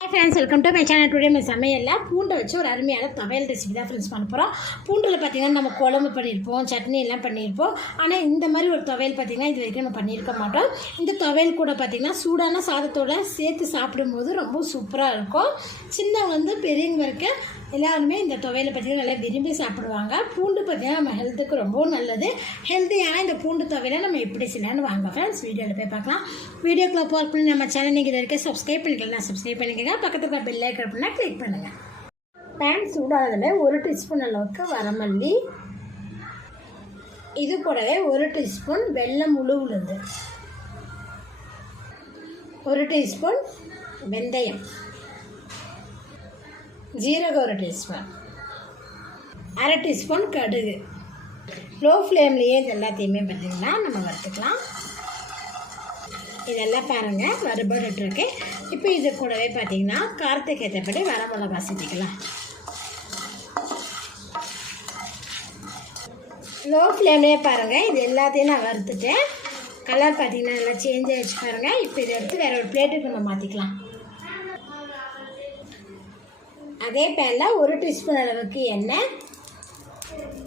Hi friends, welcome to my channel. Today my சமையல்ல பூண்டை வச்சு ஒரு அருமையான துவையல் ரெசிபி தான் ஃப்ரெண்ட்ஸ் பண்ண போகிறோம். பூண்டில் பார்த்தீங்கன்னா நம்ம குழம்பு பண்ணியிருப்போம், சட்னி எல்லாம் பண்ணியிருப்போம். ஆனால் இந்த மாதிரி ஒரு துவையல் பார்த்தீங்கன்னா இது வரைக்கும் நம்ம பண்ணியிருக்க மாட்டோம். இந்த துவையல் கூட பார்த்தீங்கன்னா சூடான சாதத்தோடு சேர்த்து சாப்பிடும்போது ரொம்ப சூப்பராக இருக்கும். சின்னவங்க பெரியவங்க வரைக்கும் எல்லாருமே இந்த துவையலை பார்த்தீங்கன்னா நல்லா விரும்பி சாப்பிடுவாங்க. பூண்டு பார்த்தீங்கன்னா நம்ம ஹெல்த்துக்கு ரொம்பவும் நல்லது. ஹெல்த்தியான இந்த பூண்டு துவையலை நம்ம எப்படி செய்யலான்னு வாங்க ஃப்ரெண்ட்ஸ் வீடியோவில் போய் பார்க்கலாம். வீடியோக்குள்ள போர் பண்ணி நம்ம சேனல் நீங்கள் இது வரைக்கும் சப்ஸ்கிரைப் பண்ணிக்கலாம், சப்ஸ்கிரைப் பண்ணிக்கோங்க. பக்கத்துக்கு பெல் ஐக்கான் பண்ணால் கிளிக் பண்ணுங்கள். பேன் சூடானதில் 1 டீஸ்பூன் அளவுக்கு வரமல்லி, இது கூடவே 1 டீஸ்பூன் வெல்லம் முழு உளுந்து, 1 டீஸ்பூன் வெந்தயம், ஜீரகம் 1 டீஸ்பூன், 1/2 டீஸ்பூன் கடுகு. லோ ஃப்ளேம்லேயே இது எல்லாத்தையுமே பார்த்திங்கன்னா நம்ம வறுத்துக்கலாம். இதெல்லாம் பாருங்கள் வறுபட்டுருக்கு. இப்போ இது கூடவே பார்த்திங்கன்னா காரத்துக்கு ஏற்றபடி வரமிளகா சேர்த்திக்கலாம். லோ ஃப்ளேம்லேயே பாருங்கள் இது எல்லாத்தையும் நான் வறுத்துட்டேன். கலர் பார்த்திங்கன்னா நல்லா சேஞ்ச் ஆகிடுச்சு பாருங்கள். இப்போ இதை எடுத்து வேறு ஒரு பிளேட்டுக்கு நம்ம மாற்றிக்கலாம். அதே பேனில் 1 டீஸ்பூன் அளவுக்கு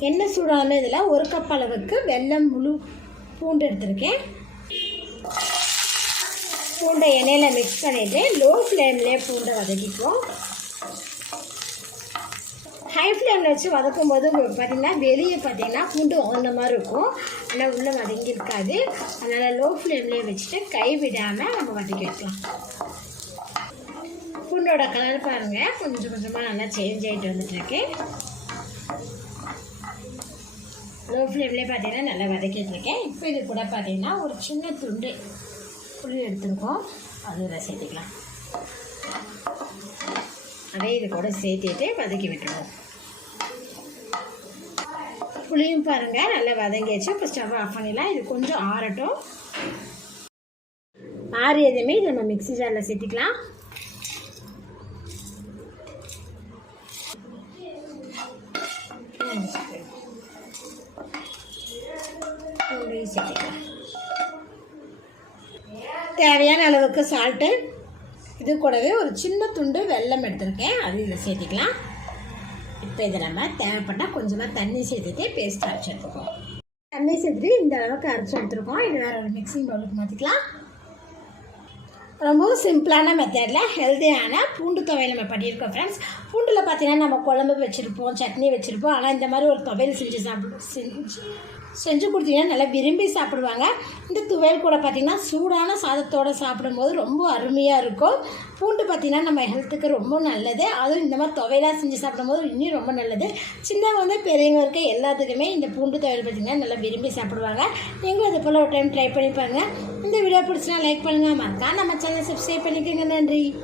எண்ணெய் சூடான இதில் 1 கப் அளவுக்கு வெல்லம் முழு பூண்டு எடுத்துருக்கேன். பூண்டை எண்ணெயில் மிக்ஸ் பண்ணிவிட்டு லோ ஃப்ளேம்லேயே பூண்டை வதக்கிக்குவோம். ஹை ஃப்ளேமில் வச்சு வதக்கும் போது உங்களுக்கு பார்த்திங்கன்னா வெளியே பார்த்திங்கன்னா பூண்டு ஒன்ற மாதிரி இருக்கும், ஆனால் உள்ளே வதங்கி இருக்காது. அதனால் லோ ஃப்ளேம்லேயே வச்சுட்டு கை விடாமல் நம்ம வதக்கி வைக்கலாம். பூண்டோட கலர் பாருங்கள் கொஞ்சம் கொஞ்சமாக நல்லா சேஞ்ச் ஆகிட்டு வந்துட்டுருக்கு. லோ ஃப்ளேம்லேயே பார்த்தீங்கன்னா நல்லா வதக்கிட்டுருக்கேன். இப்போ இது கூட பார்த்தீங்கன்னா ஒரு சின்ன துண்டு புளி எடுத்துருக்கோம், அது இதில் சேர்த்துக்கலாம். அதே இது கூட சேர்த்துட்டு வதக்கி விட்டுருவோம். புளியும் பாருங்கள் நல்லா வதங்கிடுச்சு. இப்போ ஸ்டவ் ஆஃப் பண்ணிடலாம். இது கொஞ்சம் ஆறட்டும். ஆறியதுமே இது நம்ம மிக்ஸி ஜாரில் சேர்த்துக்கலாம். தேவையான அளவுக்கு சால்ட்டு, இது கூடவே ஒரு சின்ன துண்டு வெல்லம் எடுத்துருக்கேன், அது இதில் சேர்த்திக்கலாம். இப்போ இதை நம்ம தேவைப்பட்டால் கொஞ்சமாக தண்ணி சேர்த்துட்டு பேஸ்ட் அரைச்சி எடுத்துக்கோம். தண்ணி சேர்த்துட்டு இந்த அளவுக்கு அரைச்சி எடுத்துருக்கோம். இது வேறு ஒரு மிக்சிங் பவுலுக்கு மாற்றிக்கலாம். ரொம்பவும் சிம்பிளான மெத்தடில் ஹெல்த்தியான பூண்டு துவையல் நம்ம பண்ணியிருக்கோம் ஃப்ரெண்ட்ஸ். பூண்டில் பார்த்தீங்கன்னா நம்ம குழம்பு வச்சுருப்போம், சட்னி வச்சுருப்போம். ஆனால் இந்த மாதிரி ஒரு துவையல் செஞ்சு கொடுத்தீங்கன்னா நல்லா விரும்பி சாப்பிடுவாங்க. இந்த துவையல் கூட பார்த்திங்கன்னா சூடான சாதத்தோடு சாப்பிடும்போது ரொம்ப அருமையாக இருக்கும். பூண்டு பார்த்திங்கன்னா நம்ம ஹெல்த்துக்கு ரொம்ப நல்லது. அதுவும் இந்த மாதிரி துவையலாக செஞ்சு சாப்பிடும்போது இன்னும் ரொம்ப நல்லது. சின்னவங்க பெரியவங்க இருக்க எல்லாத்துக்குமே இந்த பூண்டு துவையல் பார்த்திங்கன்னா நல்லா விரும்பி சாப்பிடுவாங்க. நீங்களும் அது போல் ஒரு டைம் ட்ரை பண்ணி பாருங்கள். இந்த வீடியோ பிடிச்சினா லைக் பண்ணுங்கள், மறக்காம நம்ம சேனல் சப்ஸ்கிரைப் பண்ணிக்கோங்க. நன்றி.